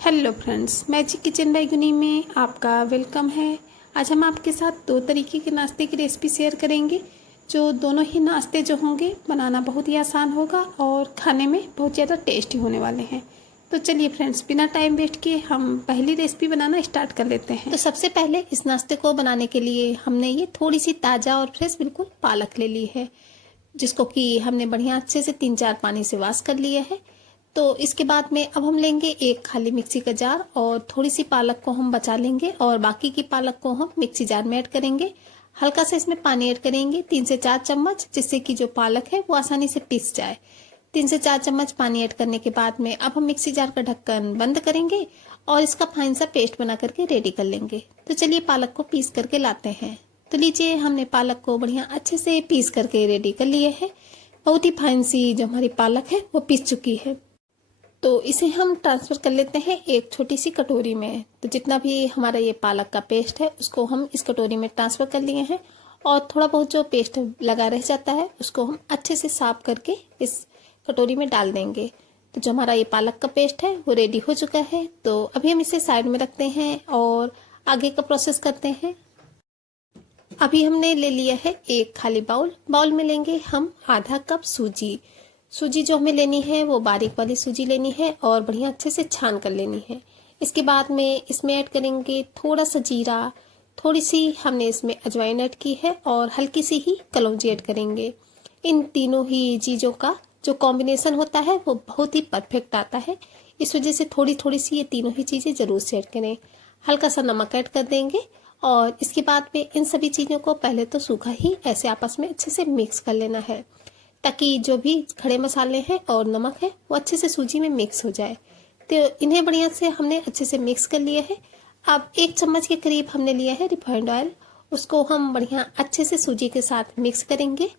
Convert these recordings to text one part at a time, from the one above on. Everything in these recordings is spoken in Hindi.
Hello friends, magic kitchen by Guni में आपका वेलकम है। आज हम आपके साथ दो तरीके के नाश्ते की रेसिपी शेयर करेंगे, जो दोनों ही नाश्ते जो होंगे बनाना बहुत ही आसान होगा और खाने में बहुत ज़्यादा टेस्टी होने वाले हैं। तो चलिए फ्रेंड्स, बिना टाइम वेस्ट किए हम पहली रेसिपी बनाना स्टार्ट कर लेते हैं। तो सबसे पहले इस नाश्ते को बनाने के लिए हमने ये थोड़ी सी ताज़ा और फ्रेश बिल्कुल पालक ले ली है, जिसको कि हमने बढ़िया अच्छे से 3-4 पानी से वॉश कर लिया है। तो इसके बाद में अब हम लेंगे एक खाली मिक्सी का जार और थोड़ी सी पालक को हम बचा लेंगे और बाकी की पालक को हम मिक्सी जार में ऐड करेंगे। हल्का सा इसमें पानी ऐड करेंगे 3 से 4 चम्मच, जिससे कि जो पालक है वो आसानी से पिस जाए। 3 से 4 चम्मच पानी ऐड करने के बाद में अब हम मिक्सी जार का ढक्कन बंद करेंगे और इसका फाइन सा पेस्ट बना करके रेडी कर लेंगे। तो चलिए पालक को पीस करके लाते हैं। तो लीजिए, हमने पालक को बढ़िया अच्छे से पीस करके रेडी कर लिए है। बहुत ही फाइन सी जो हमारी पालक है वो पीस चुकी है। तो इसे हम ट्रांसफर कर लेते हैं एक छोटी सी कटोरी में। तो जितना भी हमारा ये पालक का पेस्ट है उसको हम इस कटोरी में ट्रांसफर कर लिए हैं और थोड़ा बहुत जो पेस्ट लगा रह जाता है उसको हम अच्छे से साफ करके इस कटोरी में डाल देंगे। तो जो हमारा ये पालक का पेस्ट है वो रेडी हो चुका है। तो अभी हम इसे साइड में रखते हैं और आगे का प्रोसेस करते हैं। अभी हमने ले लिया है एक खाली बाउल में लेंगे हम आधा कप सूजी। सूजी जो हमें लेनी है वो बारीक वाली सूजी लेनी है और बढ़िया अच्छे से छान कर लेनी है। इसके बाद में इसमें ऐड करेंगे थोड़ा सा जीरा, थोड़ी सी हमने इसमें अजवाइन ऐड की है और हल्की सी ही कलौंजी ऐड करेंगे। इन तीनों ही चीज़ों का जो कॉम्बिनेशन होता है वो बहुत ही परफेक्ट आता है। इस वजह से थोड़ी थोड़ी सी ये तीनों ही चीज़ें ज़रूर से ऐड करें। हल्का सा नमक ऐड कर देंगे और इसके बाद में इन सभी चीज़ों को पहले तो सूखा ही ऐसे आपस में अच्छे से मिक्स कर लेना है, ताकि जो भी खड़े मसाले हैं और नमक है वो अच्छे से सूजी में मिक्स हो जाए। तो इन्हें बढ़िया से हमने अच्छे से मिक्स कर लिया है। अब 1 चम्मच के करीब हमने लिया है रिफाइंड ऑयल, उसको हम बढ़िया अच्छे से सूजी के साथ मिक्स करेंगे।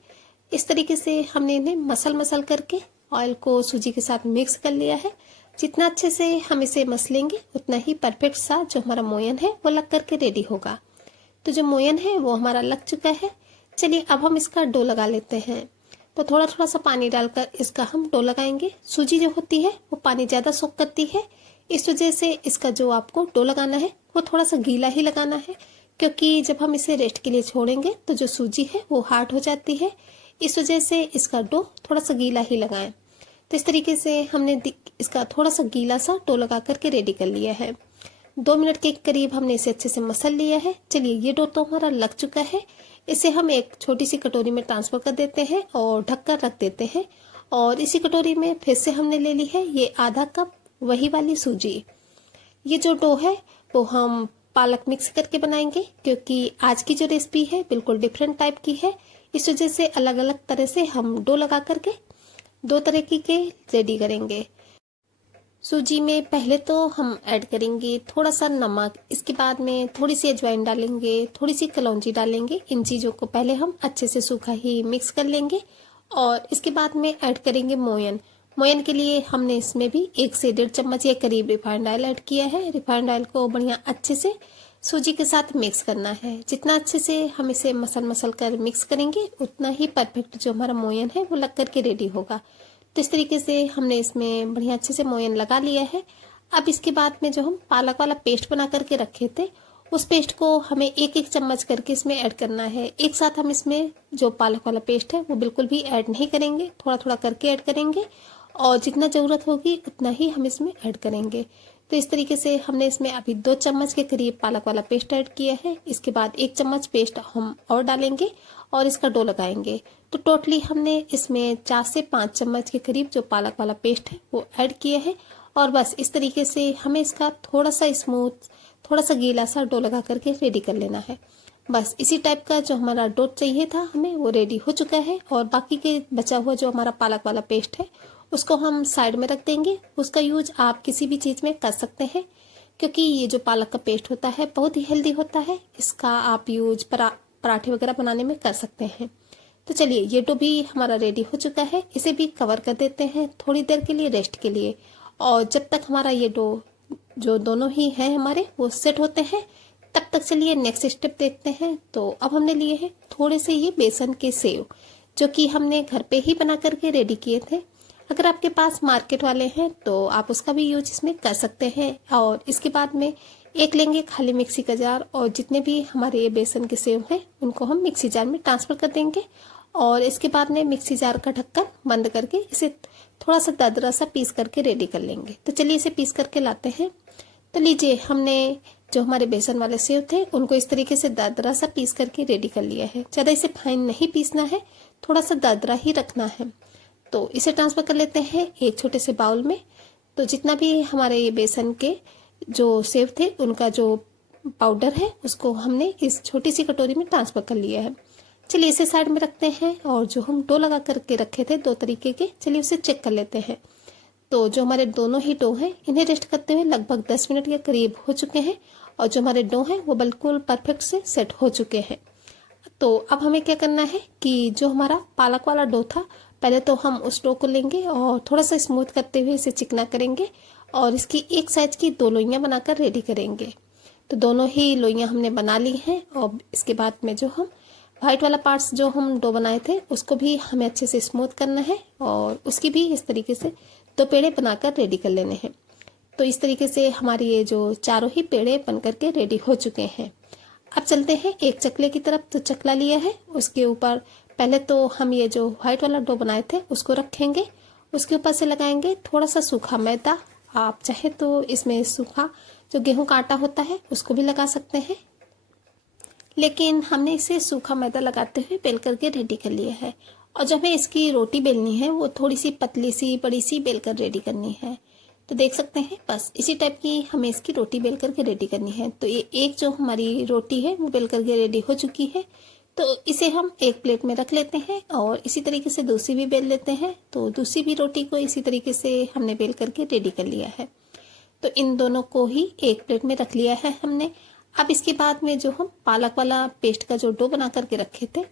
इस तरीके से हमने इन्हें मसल करके ऑयल को सूजी के साथ मिक्स कर लिया है। जितना अच्छे से हम इसे मसलेंगे उतना ही परफेक्ट सा जो हमारा मोयन है वो लग करके रेडी होगा। तो जो मोयन है वो हमारा लग चुका है। चलिए अब हम इसका डो लगा लेते हैं। तो थोड़ा थोड़ा सा पानी डालकर इसका हम डो लगाएंगे। सूजी जो होती है वो पानी ज़्यादा सोख करती है, इस वजह से इसका जो आपको डो लगाना है वो थोड़ा सा गीला ही लगाना है, क्योंकि जब हम इसे रेस्ट के लिए छोड़ेंगे तो जो सूजी है वो हार्ड हो जाती है। इस वजह से इसका डो थोड़ा सा गीला ही लगाएं। तो इस तरीके से हमने इसका थोड़ा सा गीला सा डो लगा करके रेडी कर लिया है। 2 मिनट के करीब हमने इसे अच्छे से मसल लिया है। चलिए, ये डो तो हमारा लग चुका है। इसे हम एक छोटी सी कटोरी में ट्रांसफर कर देते हैं और ढककर रख देते हैं। और इसी कटोरी में फिर से हमने ले ली है ये आधा कप वही वाली सूजी। ये जो डो है वो हम पालक मिक्स करके बनाएंगे, क्योंकि आज की जो रेसिपी है बिल्कुल डिफरेंट टाइप की है। इस वजह से अलग अलग तरह से हम डो लगा करके 2 तरह के रेडी करेंगे। सूजी में पहले तो हम ऐड करेंगे थोड़ा सा नमक, इसके बाद में थोड़ी सी अजवाइन डालेंगे, थोड़ी सी कलौंजी डालेंगे। इन चीज़ों को पहले हम अच्छे से सूखा ही मिक्स कर लेंगे और इसके बाद में ऐड करेंगे मोयन। मोयन के लिए हमने इसमें भी 1 से 1.5 चम्मच के करीब रिफाइंड ऑयल ऐड किया है। रिफाइंड ऑयल को बढ़िया अच्छे से सूजी के साथ मिक्स करना है। जितना अच्छे से हम इसे मसल कर मिक्स करेंगे उतना ही परफेक्ट जो हमारा मोयन है वो लग करके रेडी होगा। तो इस तरीके से हमने इसमें बढ़िया अच्छे से मोयन लगा लिया है। अब इसके बाद में जो हम पालक वाला पेस्ट बना करके रखे थे उस पेस्ट को हमें 1-1 चम्मच करके इसमें ऐड करना है। एक साथ हम इसमें जो पालक वाला पेस्ट है वो बिल्कुल भी ऐड नहीं करेंगे, थोड़ा थोड़ा करके ऐड करेंगे और जितना ज़रूरत होगी उतना ही हम इसमें ऐड करेंगे। तो इस तरीके से हमने इसमें अभी 2 चम्मच के करीब पालक वाला पेस्ट ऐड किया है। इसके बाद 1 चम्मच पेस्ट हम और डालेंगे और इसका डो लगाएंगे। तो टोटली हमने इसमें 4 से 5 चम्मच के करीब जो पालक वाला पेस्ट है वो ऐड किया है। और बस इस तरीके से हमें इसका थोड़ा सा स्मूथ, थोड़ा सा गीला सा डो लगा करके रेडी कर लेना है। बस इसी टाइप का जो हमारा डो चाहिए था हमें वो रेडी हो चुका है। और बाकी के बचा हुआ जो हमारा पालक वाला पेस्ट है उसको हम साइड में रख देंगे। उसका यूज आप किसी भी चीज़ में कर सकते हैं, क्योंकि ये जो पालक का पेस्ट होता है बहुत ही हेल्दी होता है। इसका आप यूज पराठे वगैरह बनाने में कर सकते हैं। तो चलिए, ये डो भी हमारा रेडी हो चुका है। इसे भी कवर कर देते हैं थोड़ी देर के लिए रेस्ट के लिए। और जब तक हमारा ये डो जो दोनों ही हैं हमारे वो सेट होते हैं तब तक चलिए नेक्स्ट स्टेप देखते हैं। तो अब हमने लिए हैं थोड़े से ये बेसन के सेव, जो कि हमने घर पे ही बना करके रेडी किए थे। अगर आपके पास मार्केट वाले हैं तो आप उसका भी यूज इसमें कर सकते हैं। और इसके बाद में एक लेंगे खाली मिक्सी का जार, और जितने भी हमारे ये बेसन के सेव हैं उनको हम मिक्सी जार में ट्रांसफर कर देंगे। और इसके बाद में मिक्सी जार का ढक्कन बंद करके इसे थोड़ा सा दरदरा सा पीस करके रेडी कर लेंगे। तो चलिए इसे पीस करके लाते हैं। तो लीजिए, हमने जो हमारे बेसन वाले सेव थे उनको इस तरीके से दरदरा सा पीस करके रेडी कर लिया है। ज़्यादा इसे फाइन नहीं पीसना है, थोड़ा सा दरदरा ही रखना है। तो इसे ट्रांसफर कर लेते हैं एक छोटे से बाउल में। तो जितना भी हमारे ये बेसन के जो सेव थे उनका जो पाउडर है उसको हमने इस छोटी सी कटोरी में ट्रांसफर कर लिया है। चलिए इसे साइड में रखते हैं। और जो हम डो लगा करके रखे थे 2 तरीके के, चलिए उसे चेक कर लेते हैं। तो जो हमारे दोनों ही डो हैं इन्हें रेस्ट करते हुए लगभग 10 मिनट के करीब हो चुके हैं, और जो हमारे डो हैं वो बिल्कुल परफेक्ट से सेट हो चुके हैं। तो अब हमें क्या करना है कि जो हमारा पालक वाला डो था, पहले तो हम उस डो को लेंगे और थोड़ा सा स्मूथ करते हुए इसे चिकना करेंगे, और इसकी एक साइज की 2 लोइयां बनाकर रेडी करेंगे। तो दोनों ही लोइयां हमने बना ली हैं। और इसके बाद में जो हम व्हाइट वाला पार्ट्स जो हम डो बनाए थे उसको भी हमें अच्छे से स्मूथ करना है, और उसकी भी इस तरीके से 2 पेड़े बनाकर रेडी कर लेने हैं। तो इस तरीके से हमारे ये जो चारों ही पेड़े बन करके रेडी हो चुके हैं। अब चलते हैं एक चकले की तरफ। तो चकला लिया है, उसके ऊपर पहले तो हम ये जो व्हाइट वाला डो बनाए थे उसको रखेंगे। उसके ऊपर से लगाएंगे थोड़ा सा सूखा मैदा। आप चाहे तो इसमें सूखा जो गेहूं का आटा होता है उसको भी लगा सकते हैं, लेकिन हमने इसे सूखा मैदा लगाते हुए बेल करके रेडी कर लिया है। और जब हमें इसकी रोटी बेलनी है वो थोड़ी सी पतली सी बड़ी सी बेल कर रेडी करनी है। तो देख सकते हैं बस इसी टाइप की हमें इसकी रोटी बेल करके रेडी करनी है। तो ये एक जो हमारी रोटी है वो बेल करके रेडी हो चुकी है। तो इसे हम एक प्लेट में रख लेते हैं, और इसी तरीके से दूसरी भी बेल लेते हैं। तो दूसरी भी रोटी को इसी तरीके से हमने बेल करके रेडी कर लिया है। तो इन दोनों को ही एक प्लेट में रख लिया है हमने। अब इसके बाद में जो हम पालक वाला पेस्ट का जो डो बना करके रखे थे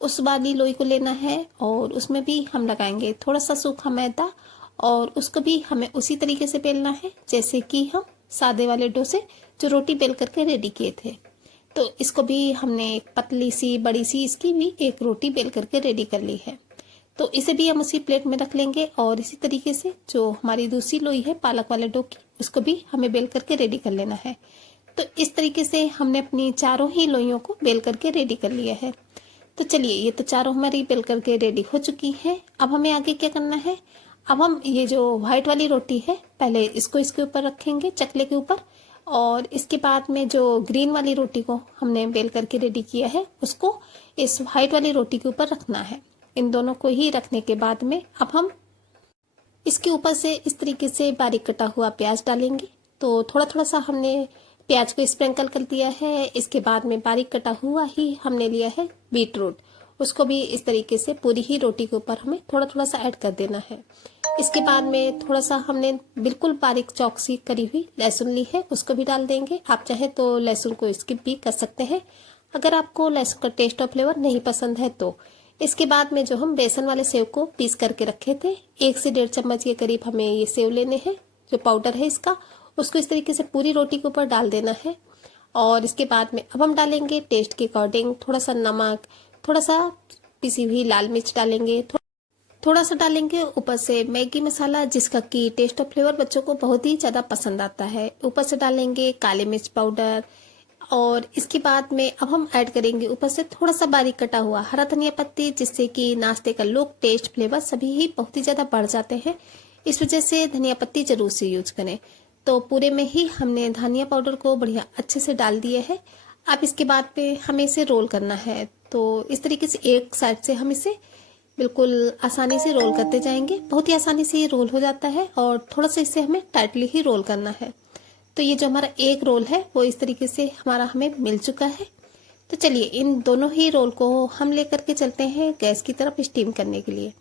उस वाली लोई को लेना है, और उसमें भी हम लगाएंगे थोड़ा सा सूखा मैदा, और उसको भी हमें उसी तरीके से बेलना है जैसे कि हम सादे वाले डो से जो रोटी बेल करके रेडी किए थे। तो इसको भी हमने एक पतली सी बड़ी सी इसकी भी एक रोटी बेल करके रेडी कर ली है। तो इसे भी हम उसी प्लेट में रख लेंगे, और इसी तरीके से जो हमारी दूसरी लोई है पालक वाले डो की उसको भी हमें बेल करके रेडी कर लेना है। तो इस तरीके से हमने अपनी चारों ही लोइयों को बेल करके रेडी कर लिया है। तो चलिए, ये तो चारों हमारी बेल करके रेडी हो चुकी है। अब हमें आगे क्या करना है, अब हम ये जो व्हाइट वाली रोटी है पहले इसको इसके ऊपर रखेंगे चकले के ऊपर, और इसके बाद में जो ग्रीन वाली रोटी को हमने बेल करके रेडी किया है उसको इस व्हाइट वाली रोटी के ऊपर रखना है। इन दोनों को ही रखने के बाद में अब हम इसके ऊपर से इस तरीके से बारीक कटा हुआ प्याज डालेंगे। तो थोड़ा थोड़ा सा हमने प्याज को स्प्रिंकल कर दिया है। इसके बाद में बारीक कटा हुआ ही हमने लिया है बीट रूट, उसको भी इस तरीके से पूरी ही रोटी के ऊपर हमें थोड़ा थोड़ा सा ऐड कर देना है। इसके बाद में थोड़ा सा हमने बिल्कुल बारीक चौकसी करी हुई लहसुन ली है, उसको भी डाल देंगे। आप चाहे तो लहसुन को स्किप भी कर सकते हैं अगर आपको लहसुन का टेस्ट और फ्लेवर नहीं पसंद है तो। इसके बाद में जो हम बेसन वाले सेव को पीस करके रखे थे 1 से 1.5 चम्मच के करीब हमें ये सेव लेने हैं। जो पाउडर है इसका उसको इस तरीके से पूरी रोटी के ऊपर डाल देना है। और इसके बाद में अब हम डालेंगे टेस्ट के अकॉर्डिंग थोड़ा सा नमक, थोड़ा सा पिसी हुई लाल मिर्च डालेंगे, थोड़ा सा डालेंगे ऊपर से मैगी मसाला जिसका की टेस्ट और फ्लेवर बच्चों को बहुत ही ज़्यादा पसंद आता है। ऊपर से डालेंगे काली मिर्च पाउडर, और इसके बाद में अब हम ऐड करेंगे ऊपर से थोड़ा सा बारीक कटा हुआ हरा धनिया पत्ती, जिससे कि नाश्ते का लुक, टेस्ट, फ्लेवर सभी ही बहुत ही ज़्यादा बढ़ जाते हैं। इस वजह से धनिया पत्ती जरूर से यूज करें। तो पूरे में ही हमने धनिया पाउडर को बढ़िया अच्छे से डाल दिया है। अब इसके बाद पे हमें इसे रोल करना है। तो इस तरीके से एक साइड से हम इसे बिल्कुल आसानी से रोल करते जाएंगे। बहुत ही आसानी से ये रोल हो जाता है, और थोड़ा सा इसे हमें टाइटली ही रोल करना है। तो ये जो हमारा एक रोल है वो इस तरीके से हमारा हमें मिल चुका है। तो चलिए इन दोनों ही रोल को हम लेकर के चलते हैं गैस की तरफ स्टीम करने के लिए।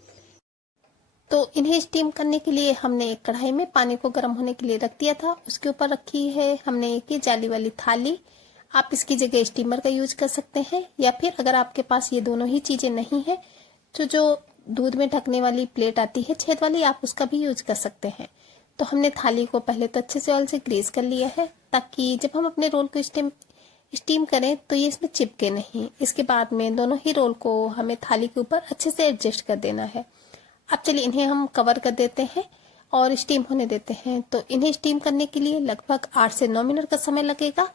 तो इन्हें स्टीम करने के लिए हमने एक कढ़ाई में पानी को गर्म होने के लिए रख दिया था। उसके ऊपर रखी है हमने एक जाली वाली थाली। आप इसकी जगह स्टीमर का यूज कर सकते हैं, या फिर अगर आपके पास ये दोनों ही चीजें नहीं है तो जो दूध में ढकने वाली प्लेट आती है छेद वाली, आप उसका भी यूज कर सकते हैं। तो हमने थाली को पहले तो अच्छे से ऑयल से ग्रीस कर लिया है, ताकि जब हम अपने रोल को स्टीम करें तो ये इसमें चिपके नहीं। इसके बाद में दोनों ही रोल को हमें थाली के ऊपर अच्छे से एडजस्ट कर देना है। अब चलिए इन्हें हम कवर कर देते हैं और स्टीम होने देते हैं। तो इन्हें स्टीम करने के लिए लगभग 8 से 9 मिनट का समय लगेगा।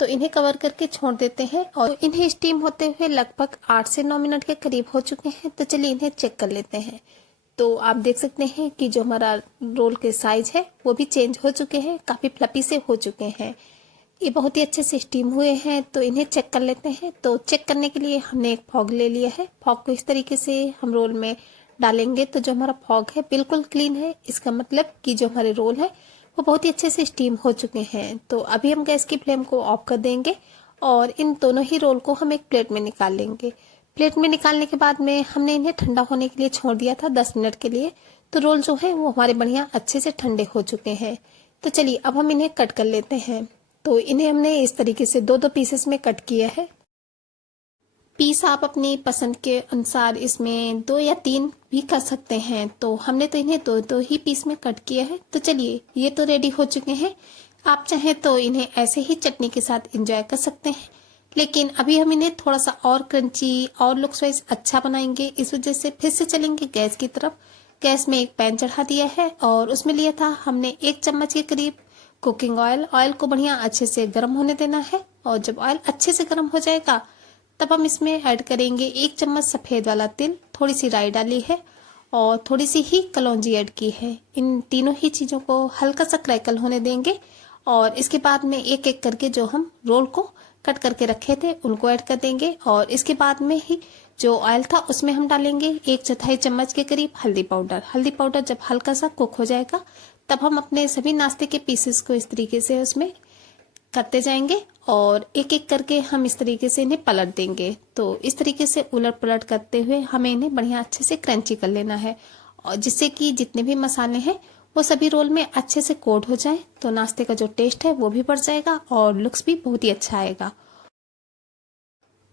तो इन्हें कवर करके छोड़ देते हैं और इन्हें स्टीम होते हुए लगभग 8 से 9 मिनट के करीब हो चुके हैं। तो चलिए इन्हें चेक कर लेते हैं। तो आप देख सकते हैं कि जो हमारा रोल के साइज है वो भी चेंज हो चुके हैं, काफी फ्लफी से हो चुके हैं। ये बहुत ही अच्छे से स्टीम हुए हैं। तो इन्हें चेक कर लेते हैं। तो चेक करने के लिए हमने एक फॉग ले लिया है। फॉग को इस तरीके से हम रोल में डालेंगे तो जो हमारा फॉग है बिल्कुल क्लीन है। इसका मतलब कि जो हमारे रोल है वो बहुत ही अच्छे से स्टीम हो चुके हैं। तो अभी हम गैस की फ्लेम को ऑफ कर देंगे और इन दोनों ही रोल को हम एक प्लेट में निकाल लेंगे। प्लेट में निकालने के बाद में हमने इन्हें ठंडा होने के लिए छोड़ दिया था 10 मिनट के लिए। तो रोल जो है वो हमारे बढ़िया अच्छे से ठंडे हो चुके हैं। तो चलिए अब हम इन्हें कट कर लेते हैं। तो इन्हें हमने इस तरीके से 2-2 पीसेस में कट किया है। पीस आप अपनी पसंद के अनुसार इसमें 2 या 3 भी कर सकते हैं। तो हमने तो इन्हें 2-2 ही पीस में कट किया है। तो चलिए ये तो रेडी हो चुके हैं। आप चाहें तो इन्हें ऐसे ही चटनी के साथ एंजॉय कर सकते हैं, लेकिन अभी हम इन्हें थोड़ा सा और क्रंची और लुक्स वाइज अच्छा बनाएंगे। इस वजह से फिर से चलेंगे गैस की तरफ। गैस में एक पैन चढ़ा दिया है और उसमें लिया था हमने 1 चम्मच के करीब कुकिंग ऑयल। ऑयल को बढ़िया अच्छे से गर्म होने देना है और जब ऑयल अच्छे से गर्म हो जाएगा तब हम इसमें ऐड करेंगे 1 चम्मच सफेद वाला तिल, थोड़ी सी राई डाली है और थोड़ी सी ही कलौंजी ऐड की है। इन तीनों ही चीजों को हल्का सा क्रैकल होने देंगे और इसके बाद में एक एक करके जो हम रोल को कट करके रखे थे उनको ऐड कर देंगे और इसके बाद में ही जो ऑयल था उसमें हम डालेंगे 1/4 चम्मच के करीब हल्दी पाउडर। हल्दी पाउडर जब हल्का सा कुक हो जाएगा तब हम अपने सभी नाश्ते के पीसेस को इस तरीके से उसमें करते जाएंगे और एक एक करके हम इस तरीके से इन्हें पलट देंगे। तो इस तरीके से उलट पलट करते हुए हमें इन्हें बढ़िया अच्छे से क्रंची कर लेना है और जिससे कि जितने भी मसाले हैं वो सभी रोल में अच्छे से कोट हो जाए। तो नाश्ते का जो टेस्ट है वो भी बढ़ जाएगा और लुक्स भी बहुत ही अच्छा आएगा।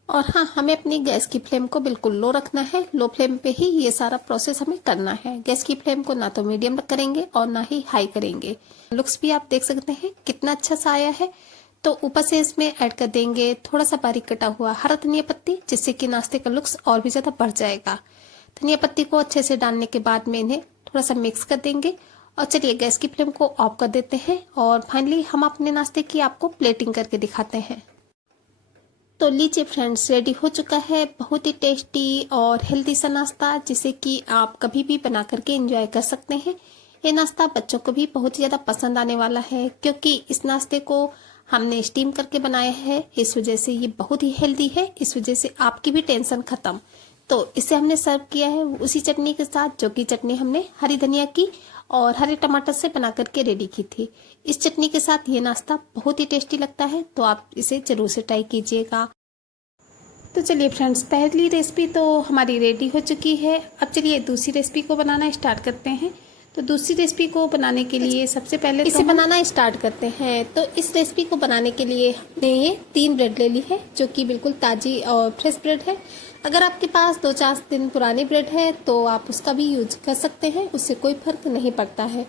और हाँ, हमें अपनी गैस की फ्लेम को बिल्कुल लो रखना है। लो फ्लेम पे ही ये सारा प्रोसेस हमें करना है। गैस की फ्लेम को ना तो मीडियम करेंगे और ना ही हाई करेंगे। लुक्स भी आप देख सकते हैं कितना अच्छा सा आया है। तो ऊपर से इसमें ऐड कर देंगे थोड़ा सा बारीक कटा हुआ हरा धनिया पत्ती, जिससे कि नाश्ते का लुक्स और भी ज्यादा बढ़ जाएगा। धनिया पत्ती को अच्छे से डालने के बाद में इन्हें थोड़ा सा मिक्स कर देंगे और चलिए गैस की फ्लेम को ऑफ कर देते हैं और फाइनली हम अपने नाश्ते की आपको प्लेटिंग करके दिखाते हैं। तो लीजिए फ्रेंड्स, रेडी हो चुका है बहुत ही टेस्टी और हेल्दी सा नाश्ता, जिसे कि आप कभी भी बना करके एंजॉय कर सकते हैं। ये नाश्ता बच्चों को भी बहुत ही ज्यादा पसंद आने वाला है, क्योंकि इस नाश्ते को हमने स्टीम करके बनाया है। इस वजह से ये बहुत ही हेल्दी है। इस वजह से आपकी भी टेंशन खत्म। तो इसे हमने सर्व किया है उसी चटनी के साथ, जो कि चटनी हमने हरी धनिया की और हरे टमाटर से बना करके रेडी की थी। इस चटनी के साथ ये नाश्ता बहुत ही टेस्टी लगता है, तो आप इसे जरूर से ट्राई कीजिएगा। तो चलिए फ्रेंड्स, पहली रेसिपी तो हमारी रेडी हो चुकी है। अब चलिए दूसरी रेसिपी को बनाना स्टार्ट करते हैं। तो दूसरी रेसिपी को बनाने के लिए सबसे पहले इसे बनाना स्टार्ट करते हैं। तो इस रेसिपी को बनाने के लिए हमने ये 3 ब्रेड ले ली है, जो कि बिल्कुल ताजी और फ्रेश ब्रेड है। अगर आपके पास 2-4 दिन पुरानी ब्रेड है तो आप उसका भी यूज कर सकते हैं, उससे कोई फर्क नहीं पड़ता है।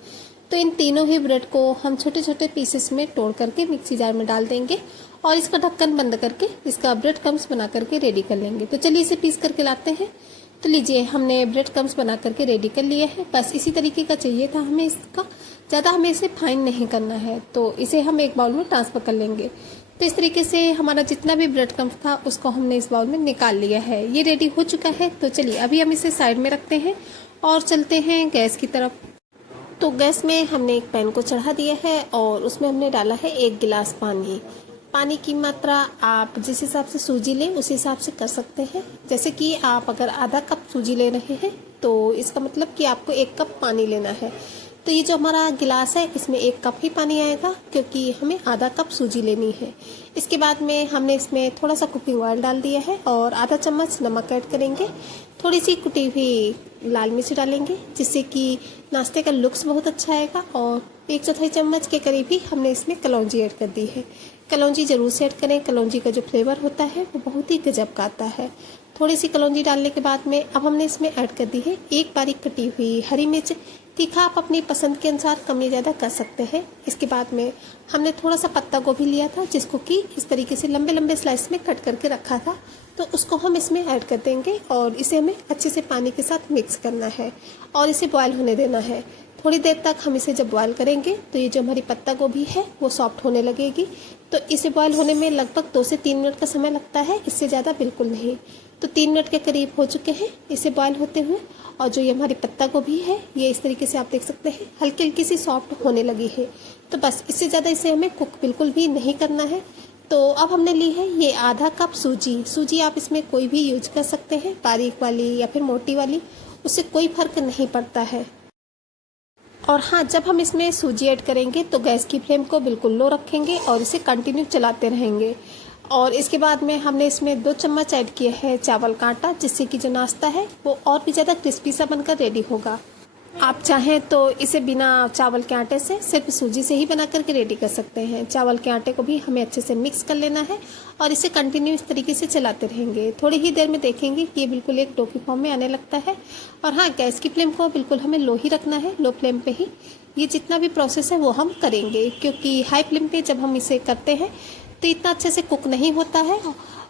तो इन तीनों ही ब्रेड को हम छोटे छोटे पीसेस में तोड़ करके मिक्सी जार में डाल देंगे और इसका ढक्कन बंद करके इसका ब्रेड क्रम्स बना करके रेडी कर लेंगे। तो चलिए इसे पीस करके लाते हैं। तो लीजिए, हमने ब्रेड क्रम्स बना करके रेडी कर लिया है। बस इसी तरीके का चाहिए था हमें इसका, ज़्यादा हमें इसे फाइन नहीं करना है। तो इसे हम एक बाउल में ट्रांसफर कर लेंगे। तो इस तरीके से हमारा जितना भी ब्रेड क्रम्स था उसको हमने इस बाउल में निकाल लिया है। ये रेडी हो चुका है। तो चलिए अभी हम इसे साइड में रखते हैं और चलते हैं गैस की तरफ। तो गैस में हमने एक पैन को चढ़ा दिया है और उसमें हमने डाला है 1 गिलास पानी। पानी की मात्रा आप जिस हिसाब से सूजी लें उस हिसाब से कर सकते हैं। जैसे कि आप अगर आधा कप सूजी ले रहे हैं तो इसका मतलब कि आपको 1 कप पानी लेना है। तो ये जो हमारा गिलास है इसमें 1 कप ही पानी आएगा, क्योंकि हमें आधा कप सूजी लेनी है। इसके बाद में हमने इसमें थोड़ा सा कुकिंग ऑयल डाल दिया है और आधा चम्मच नमक ऐड करेंगे। थोड़ी सी कुटी हुई लाल मिर्च डालेंगे, जिससे कि नाश्ते का लुक्स बहुत अच्छा आएगा। और 1/4 चम्मच के करीब ही हमने इसमें कलौंजी ऐड कर दी है। कलौंजी जरूर से ऐड करें। कलौंजी का जो फ्लेवर होता है वो बहुत ही गजब का आता है। थोड़ी सी कलौंजी डालने के बाद में अब हमने इसमें ऐड कर दी है 1 बारीक कटी हुई हरी मिर्च, तीखा आप अपनी पसंद के अनुसार कम या ज़्यादा कर सकते हैं। इसके बाद में हमने थोड़ा सा पत्ता गोभी लिया था, जिसको कि इस तरीके से लंबे लंबे स्लाइस में कट करके रखा था, तो उसको हम इसमें ऐड कर देंगे और इसे हमें अच्छे से पानी के साथ मिक्स करना है और इसे बॉयल होने देना है। थोड़ी देर तक हम इसे जब बॉयल करेंगे तो ये जो हमारी पत्ता गोभी है वो सॉफ्ट होने लगेगी। तो इसे बॉयल होने में लगभग 2 से 3 मिनट का समय लगता है, इससे ज़्यादा बिल्कुल नहीं। तो 3 मिनट के करीब हो चुके हैं इसे बॉयल होते हुए, और जो ये हमारी पत्ता गोभी है ये इस तरीके से आप देख सकते हैं हल्की हल्की सी सॉफ्ट होने लगी है। तो बस इससे ज़्यादा इसे हमें कुक बिल्कुल भी नहीं करना है। तो अब हमने ली है ये आधा कप सूजी आप इसमें कोई भी यूज कर सकते हैं, बारीक वाली या फिर मोटी वाली, उससे कोई फर्क नहीं पड़ता है। और हाँ, जब हम इसमें सूजी ऐड करेंगे तो गैस की फ्लेम को बिल्कुल लो रखेंगे और इसे कंटिन्यू चलाते रहेंगे। और इसके बाद में हमने इसमें 2 चम्मच ऐड किया है चावल का आटा, जिससे कि जो नाश्ता है वो और भी ज़्यादा क्रिस्पी सा बनकर रेडी होगा। आप चाहें तो इसे बिना चावल के आटे से सिर्फ सूजी से ही बना करके रेडी कर सकते हैं। चावल के आटे को भी हमें अच्छे से मिक्स कर लेना है और इसे कंटिन्यू इस तरीके से चलाते रहेंगे। थोड़ी ही देर में देखेंगे कि ये बिल्कुल एक डो की फॉर्म में आने लगता है। और हाँ, गैस की फ्लेम को बिल्कुल हमें लो ही रखना है, लो फ्लेम पे ही ये जितना भी प्रोसेस है वो हम करेंगे, क्योंकि हाई फ्लेम पे जब हम इसे करते हैं तो इतना अच्छे से कुक नहीं होता है,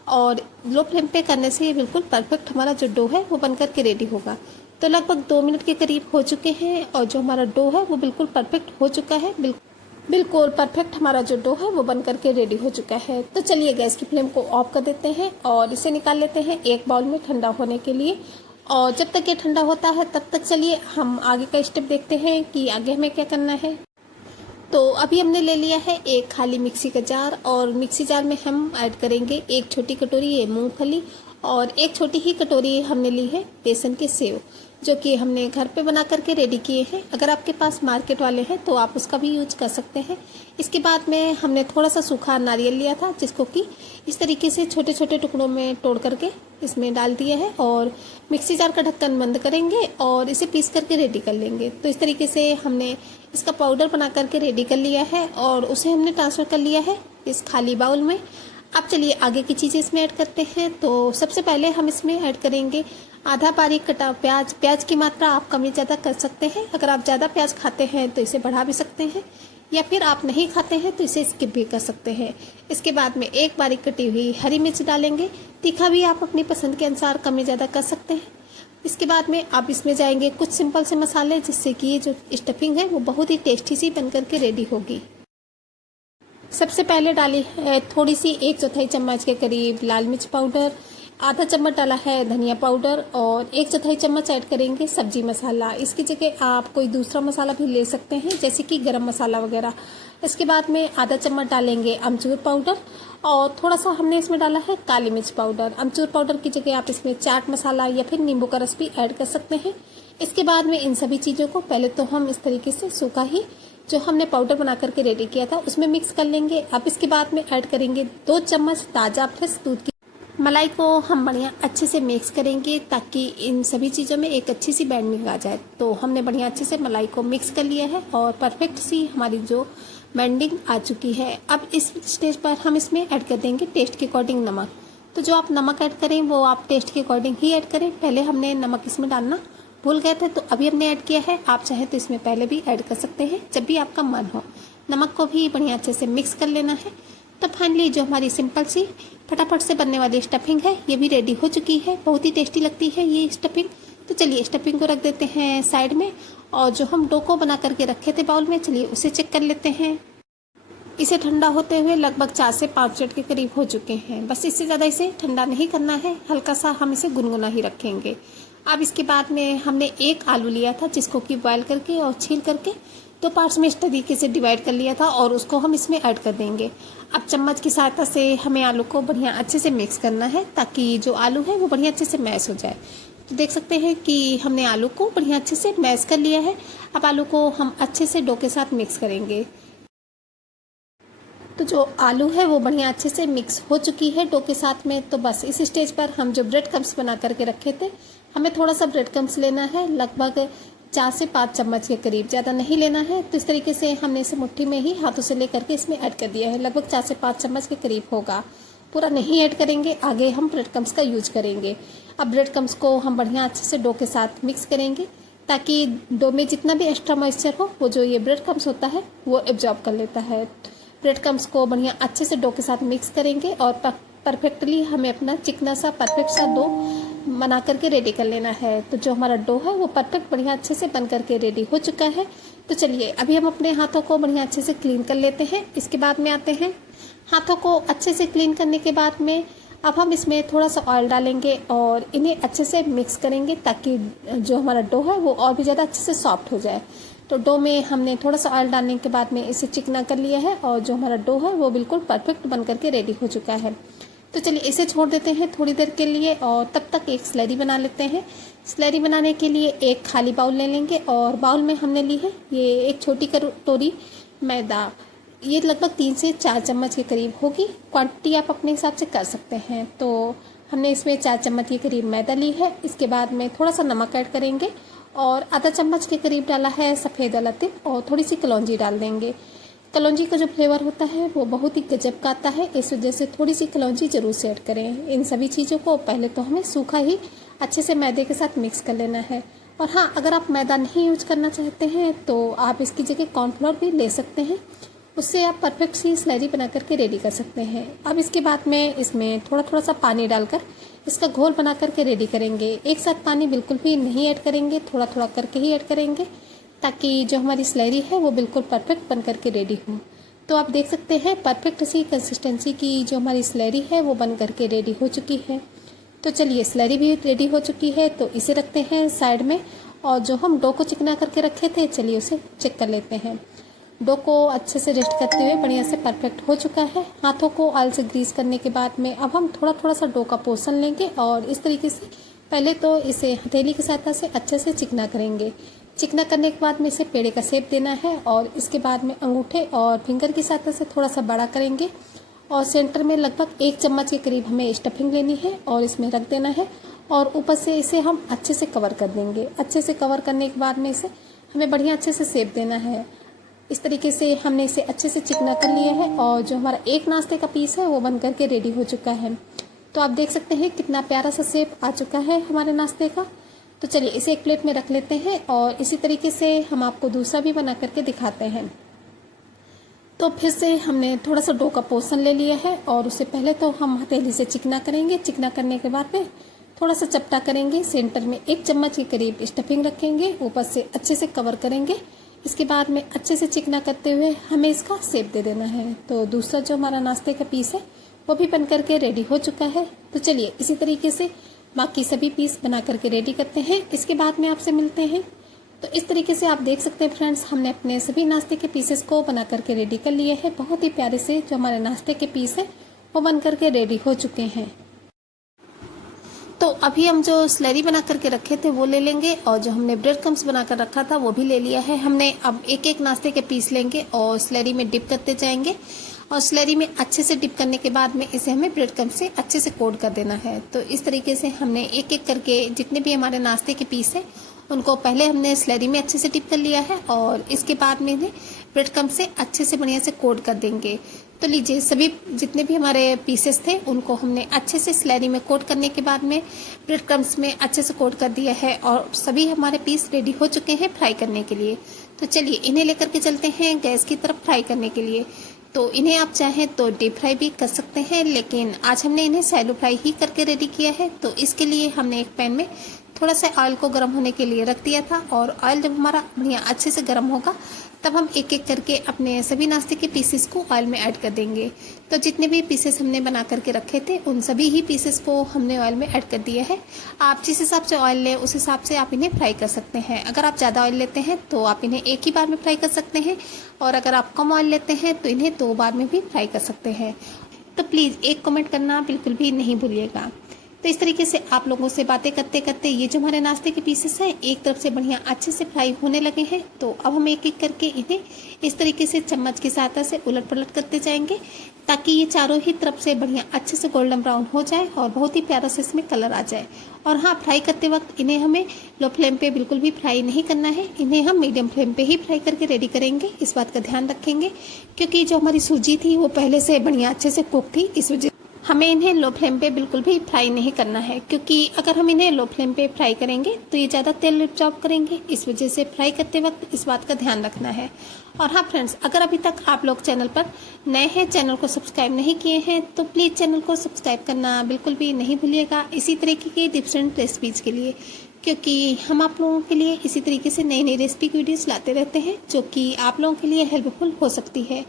और लो फ्लेम पे करने से ये बिल्कुल परफेक्ट हमारा जो डो है वो बन करके रेडी होगा। तो लगभग 2 मिनट के करीब हो चुके हैं और जो हमारा डो है वो बिल्कुल परफेक्ट हो चुका है। बिल्कुल परफेक्ट हमारा जो डो है वो बन करके रेडी हो चुका है। तो चलिए गैस की फ्लेम को ऑफ कर देते हैं और इसे निकाल लेते हैं एक बाउल में ठंडा होने के लिए। और जब तक ये ठंडा होता है तब तक चलिए हम आगे का स्टेप देखते हैं कि आगे हमें क्या करना है। तो अभी हमने ले लिया है एक खाली मिक्सी का जार, और मिक्सी जार में हम ऐड करेंगे 1 छोटी कटोरी ये मूंगफली और 1 छोटी ही कटोरी हमने ली है बेसन के सेव, जो कि हमने घर पे बना करके रेडी किए हैं। अगर आपके पास मार्केट वाले हैं तो आप उसका भी यूज कर सकते हैं। इसके बाद में हमने थोड़ा सा सूखा नारियल लिया था, जिसको कि इस तरीके से छोटे छोटे टुकड़ों में तोड़ करके इसमें डाल दिया है, और मिक्सी जार का ढक्कन बंद करेंगे और इसे पीस करके रेडी कर लेंगे। तो इस तरीके से हमने इसका पाउडर बना करके रेडी कर लिया है और उसे हमने ट्रांसफ़र कर लिया है इस खाली बाउल में। अब चलिए आगे की चीज़ें इसमें ऐड करते हैं। तो सबसे पहले हम इसमें ऐड करेंगे आधा बारीक कटा प्याज। प्याज की मात्रा आप कम या ज़्यादा कर सकते हैं। अगर आप ज़्यादा प्याज खाते हैं तो इसे बढ़ा भी सकते हैं, या फिर आप नहीं खाते हैं तो इसे स्किप भी कर सकते हैं। इसके बाद में 1 बारीक कटी हुई हरी मिर्च डालेंगे। तीखा भी आप अपनी पसंद के अनुसार कम या ज़्यादा कर सकते हैं। इसके बाद में आप इसमें जाएंगे कुछ सिंपल से मसाले, जिससे कि ये जो स्टफिंग है वो बहुत ही टेस्टी सी बनकर के रेडी होगी। सबसे पहले डाली है थोड़ी सी 1/4 चम्मच के करीब लाल मिर्च पाउडर, आधा चम्मच डाला है धनिया पाउडर, और 1/4 चम्मच ऐड करेंगे सब्जी मसाला। इसकी जगह आप कोई दूसरा मसाला भी ले सकते हैं, जैसे कि गरम मसाला वगैरह। इसके बाद में आधा चम्मच डालेंगे अमचूर पाउडर, और थोड़ा सा हमने इसमें डाला है काली मिर्च पाउडर। अमचूर पाउडर की जगह आप इसमें चाट मसाला या फिर नींबू का रस भी ऐड कर सकते हैं। इसके बाद में इन सभी चीज़ों को पहले तो हम इस तरीके से सूखा ही जो हमने पाउडर बना करके रेडी किया था उसमें मिक्स कर लेंगे। अब इसके बाद में ऐड करेंगे 2 चम्मच ताज़ा फ्रेश दूध की मलाई को हम बढ़िया अच्छे से मिक्स करेंगे, ताकि इन सभी चीज़ों में एक अच्छी सी बाइंडिंग आ जाए। तो हमने बढ़िया अच्छे से मलाई को मिक्स कर लिया है और परफेक्ट सी हमारी जो बाइंडिंग आ चुकी है। अब इस स्टेज पर हम इसमें ऐड कर देंगे टेस्ट के अकॉर्डिंग नमक। तो जो आप नमक ऐड करें वो आप टेस्ट के अकॉर्डिंग ही ऐड करें। पहले हमने नमक इसमें डालना भूल गए थे, तो अभी हमने ऐड किया है। आप चाहें तो इसमें पहले भी ऐड कर सकते हैं, जब भी आपका मन हो। नमक को भी बढ़िया अच्छे से मिक्स कर लेना है। तो फाइनली जो हमारी सिंपल सी फटाफट से बनने वाली स्टफिंग है ये भी रेडी हो चुकी है। बहुत ही टेस्टी लगती है ये स्टफिंग। तो चलिए स्टफिंग को रख देते हैं साइड में, और जो हम डो को बना करके रखे थे बाउल में, चलिए उसे चेक कर लेते हैं। इसे ठंडा होते हुए लगभग 4 से 5 मिनट के करीब हो चुके हैं। बस इससे ज़्यादा इसे ठंडा नहीं करना है, हल्का सा हम इसे गुनगुना ही रखेंगे। अब इसके बाद में हमने 1 आलू लिया था, जिसको कि बॉयल करके और छील करके 2 पार्ट्स में इस तरीके से डिवाइड कर लिया था, और उसको हम इसमें ऐड कर देंगे। अब चम्मच की सहायता से हमें आलू को बढ़िया अच्छे से मिक्स करना है, ताकि जो आलू है वो बढ़िया अच्छे से मैश हो जाए। तो देख सकते हैं कि हमने आलू को बढ़िया अच्छे से मैश कर लिया है। अब आलू को हम अच्छे से डो के साथ मिक्स करेंगे। तो जो आलू है वो बढ़िया अच्छे से मिक्स हो चुकी है डो के साथ में। तो बस इस स्टेज पर हम जो ब्रेड क्रम्स बना करके रखे थे, हमें थोड़ा सा ब्रेड क्रम्स लेना है, लगभग 4 से 5 चम्मच के करीब, ज़्यादा नहीं लेना है। तो इस तरीके से हमने इसे मुट्ठी में ही हाथों से लेकर के इसमें ऐड कर दिया है। लगभग 4 से 5 चम्मच के करीब होगा, पूरा नहीं ऐड करेंगे, आगे हम ब्रेड क्रम्स का यूज करेंगे। अब ब्रेड क्रम्स को हम बढ़िया अच्छे से डो के साथ मिक्स करेंगे। ताकि डो में जितना भी एक्स्ट्रा मॉइस्चर हो वो जो ये ब्रेड क्रम्स होता है वो एब्जॉर्ब कर लेता है। ब्रेड क्रम्स को बढ़िया अच्छे से डो के साथ मिक्स करेंगे और परफेक्टली हमें अपना चिकना सा परफेक्ट सा डो बना करके रेडी कर लेना है। तो जो हमारा डो है वो परफेक्ट बढ़िया अच्छे से बन करके रेडी हो चुका है। तो चलिए अभी हम अपने हाथों को बढ़िया अच्छे से क्लीन कर लेते हैं। इसके बाद में आते हैं हाथों को अच्छे से क्लीन करने के बाद में अब हम इसमें थोड़ा सा ऑयल डालेंगे और इन्हें अच्छे से मिक्स करेंगे ताकि जो हमारा डो है वो और भी ज़्यादा अच्छे से सॉफ्ट हो जाए। तो डो में हमने थोड़ा सा ऑयल डालने के बाद में इसे चिकना कर लिया है और जो हमारा डो है वो बिल्कुल परफेक्ट बन करके रेडी हो चुका है। तो चलिए इसे छोड़ देते हैं थोड़ी देर के लिए और तब तक एक स्लरी बना लेते हैं। स्लरी बनाने के लिए एक खाली बाउल ले लेंगे और बाउल में हमने ली है ये एक छोटी कटोरी मैदा। ये लगभग 3 से 4 चम्मच के करीब होगी। क्वांटिटी आप अपने हिसाब से कर सकते हैं। तो हमने इसमें 4 चम्मच के करीब मैदा ली है। इसके बाद में थोड़ा सा नमक ऐड करेंगे और आधा चम्मच के करीब डाला है सफ़ेद वाला तिल और थोड़ी सी कलौंजी डाल देंगे। कलौंजी का जो फ्लेवर होता है वो बहुत ही गजब का आता है, इस वजह से थोड़ी सी कलौंजी ज़रूर से ऐड करें। इन सभी चीज़ों को पहले तो हमें सूखा ही अच्छे से मैदे के साथ मिक्स कर लेना है। और हाँ, अगर आप मैदा नहीं यूज करना चाहते हैं तो आप इसकी जगह कॉर्नफ्लोर भी ले सकते हैं, उससे आप परफेक्ट सी स्लरी बना करके रेडी कर सकते हैं। अब इसके बाद में इसमें थोड़ा थोड़ा सा पानी डालकर इसका घोल बना करके रेडी करेंगे। एक साथ पानी बिल्कुल भी नहीं ऐड करेंगे, थोड़ा थोड़ा करके ही ऐड करेंगे ताकि जो हमारी स्लरी है वो बिल्कुल परफेक्ट बन करके रेडी हो। तो आप देख सकते हैं परफेक्ट सी कंसिस्टेंसी की जो हमारी स्लरी है वो बन करके रेडी हो चुकी है। तो चलिए स्लरी भी रेडी हो चुकी है तो इसे रखते हैं साइड में। और जो हम डो को चिकना करके रखे थे चलिए उसे चेक कर लेते हैं। डो को अच्छे से रेस्ट करते हुए बढ़िया से परफेक्ट हो चुका है। हाथों को ऑयल से ग्रीस करने के बाद में अब हम थोड़ा थोड़ा सा डो का पोर्शन लेंगे और इस तरीके से पहले तो इसे हथेली की सहायता से अच्छे से चिकना करेंगे। चिकना करने के बाद में इसे पेड़े का शेप देना है और इसके बाद में अंगूठे और फिंगर की सहायता से थोड़ा सा बड़ा करेंगे और सेंटर में लगभग 1 चम्मच के करीब हमें स्टफिंग लेनी है और इसमें रख देना है और ऊपर से इसे हम अच्छे से कवर कर देंगे। अच्छे से कवर करने के बाद में इसे हमें बढ़िया अच्छे से शेप देना है। इस तरीके से हमने इसे अच्छे से चिकना कर लिया है और जो हमारा एक नाश्ते का पीस है वो बन करके रेडी हो चुका है। तो आप देख सकते हैं कितना प्यारा सा शेप आ चुका है हमारे नाश्ते का। तो चलिए इसे एक प्लेट में रख लेते हैं और इसी तरीके से हम आपको दूसरा भी बना करके दिखाते हैं। तो फिर से हमने थोड़ा सा डो का पोर्शन ले लिया है और उससे पहले तो हम हथेली से चिकना करेंगे। चिकना करने के बाद में थोड़ा सा चपटा करेंगे, सेंटर में 1 चम्मच के करीब स्टफिंग रखेंगे, ऊपर से अच्छे से कवर करेंगे। इसके बाद में अच्छे से चिकना करते हुए हमें इसका शेप दे देना है। तो दूसरा जो हमारा नाश्ते का पीस है वो भी बन करके रेडी हो चुका है। तो चलिए इसी तरीके से बाकी सभी पीस बना करके रेडी करते हैं। इसके बाद में आपसे मिलते हैं। तो इस तरीके से आप देख सकते हैं फ्रेंड्स, हमने अपने सभी नाश्ते के पीसेस को बना करके रेडी कर लिए हैं। बहुत ही प्यारे से जो हमारे नाश्ते के पीस है वो बन करके रेडी हो चुके हैं। तो अभी हम जो स्लरी बना करके रखे थे वो ले लेंगे और जो हमने ब्रेड क्रम्स बना कर रखा था वो भी ले लिया है हमने। अब एक एक नाश्ते के पीस लेंगे और स्लरी में डिप करते जाएंगे और स्लरी में अच्छे से डिप करने के बाद में इसे हमें ब्रेड क्रम्स से अच्छे से कोट कर देना है। तो इस तरीके से हमने एक एक करके जितने भी हमारे नाश्ते के पीस हैं उनको पहले हमने स्लरी में अच्छे से डिप कर लिया है और इसके बाद में इन्हें ब्रेड क्रम्स से अच्छे से बढ़िया से कोट कर देंगे। तो लीजिए सभी जितने भी हमारे पीसेस थे उनको हमने अच्छे से स्लरी में कोट करने के बाद में ब्रेड क्रम्स में अच्छे से कोट कर दिया है और सभी हमारे पीस रेडी हो चुके हैं फ्राई करने के लिए। तो चलिए इन्हें लेकर के चलते हैं गैस की तरफ फ्राई करने के लिए। तो इन्हें आप चाहें तो डीप फ्राई भी कर सकते हैं, लेकिन आज हमने इन्हें सैलो फ्राई ही करके रेडी किया है। तो इसके लिए हमने एक पैन में थोड़ा सा ऑयल को गर्म होने के लिए रख दिया था और ऑयल जब हमारा बढ़िया अच्छे से गर्म होगा तब हम एक एक करके अपने सभी नाश्ते के पीसेस को ऑयल में ऐड कर देंगे। तो जितने भी पीसेस हमने बना करके रखे थे उन सभी ही पीसेस को हमने ऑयल में ऐड कर दिया है। आप जिस हिसाब से ऑयल लें उस हिसाब से आप इन्हें फ्राई कर सकते हैं। अगर आप ज़्यादा ऑयल लेते हैं तो आप इन्हें एक ही बार में फ्राई कर सकते हैं और अगर आप कम ऑयल लेते हैं तो इन्हें 2 बार में भी फ्राई कर सकते हैं। तो प्लीज़ एक कमेंट करना बिल्कुल भी नहीं भूलिएगा। तो इस तरीके से आप लोगों से बातें करते करते ये जो हमारे नाश्ते के पीसेस हैं एक तरफ से बढ़िया अच्छे से फ्राई होने लगे हैं। तो अब हम एक एक करके इन्हें इस तरीके से चम्मच की सहायता से उलट पलट करते जाएंगे ताकि ये चारों ही तरफ से बढ़िया अच्छे से गोल्डन ब्राउन हो जाए और बहुत ही प्यारा से इसमें कलर आ जाए। और हाँ, फ्राई करते वक्त इन्हें हमें लो फ्लेम पे बिल्कुल भी फ्राई नहीं करना है, इन्हें हम मीडियम फ्लेम पे ही फ्राई करके रेडी करेंगे। इस बात का ध्यान रखेंगे क्योंकि जो हमारी सूजी थी वो पहले से बढ़िया अच्छे से कुक थी, इस वजह हमें इन्हें लो फ्लेम पे बिल्कुल भी फ्राई नहीं करना है, क्योंकि अगर हम इन्हें लो फ्लेम पे फ्राई करेंगे तो ये ज़्यादा तेल एब्जॉर्ब करेंगे। इस वजह से फ्राई करते वक्त इस बात का ध्यान रखना है। और हाँ फ्रेंड्स, अगर अभी तक आप लोग चैनल पर नए हैं, चैनल को सब्सक्राइब नहीं किए हैं, तो प्लीज़ चैनल को सब्सक्राइब करना बिल्कुल भी नहीं भूलिएगा इसी तरीके की डिफरेंट रेसिपीज़ के लिए, क्योंकि हम आप लोगों के लिए इसी तरीके से नई नई रेसिपी की वीडियोज़ लाते रहते हैं जो कि आप लोगों के लिए हेल्पफुल हो सकती है।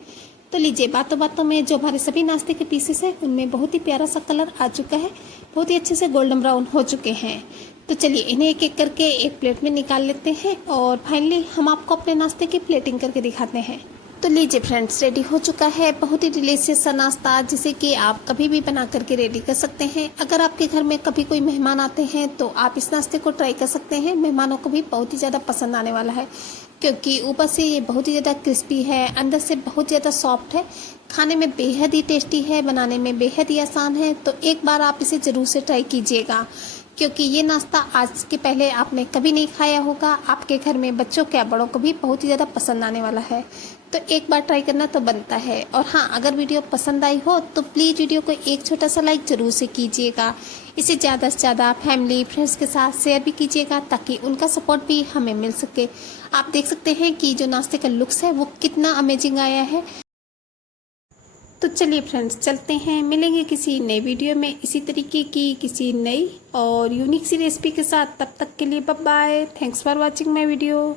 तो लीजिए, बातों बातों में जो हमारे सभी नाश्ते के पीसेस हैं उनमें बहुत ही प्यारा सा कलर आ चुका है, बहुत ही अच्छे से गोल्डन ब्राउन हो चुके हैं। तो चलिए इन्हें एक एक करके एक प्लेट में निकाल लेते हैं और फाइनली हम आपको अपने नाश्ते की प्लेटिंग करके दिखाते हैं। तो लीजिए फ्रेंड्स, रेडी हो चुका है बहुत ही डिलीशियस सा नाश्ता, जिसे कि आप कभी भी बना करके रेडी कर सकते हैं। अगर आपके घर में कभी कोई मेहमान आते हैं तो आप इस नाश्ते को ट्राई कर सकते हैं। मेहमानों को भी बहुत ही ज़्यादा पसंद आने वाला है, क्योंकि ऊपर से ये बहुत ही ज़्यादा क्रिस्पी है, अंदर से बहुत ज़्यादा सॉफ्ट है, खाने में बेहद ही टेस्टी है, बनाने में बेहद ही आसान है। तो एक बार आप इसे ज़रूर से ट्राई कीजिएगा, क्योंकि ये नाश्ता आज के पहले आपने कभी नहीं खाया होगा। आपके घर में बच्चों क्या बड़ों को भी बहुत ही ज़्यादा पसंद आने वाला है। तो एक बार ट्राई करना तो बनता है। और हाँ, अगर वीडियो पसंद आई हो तो प्लीज़ वीडियो को एक छोटा सा लाइक ज़रूर से कीजिएगा। इसे ज़्यादा से ज़्यादा फैमिली फ्रेंड्स के साथ शेयर भी कीजिएगा, ताकि उनका सपोर्ट भी हमें मिल सके। आप देख सकते हैं कि जो नाश्ते का लुक्स है वो कितना अमेजिंग आया है। तो चलिए फ्रेंड्स, चलते हैं, मिलेंगे किसी नए वीडियो में इसी तरीके की किसी नई और यूनिक सी रेसिपी के साथ। तब तक के लिए bye bye. Thanks for watching my video.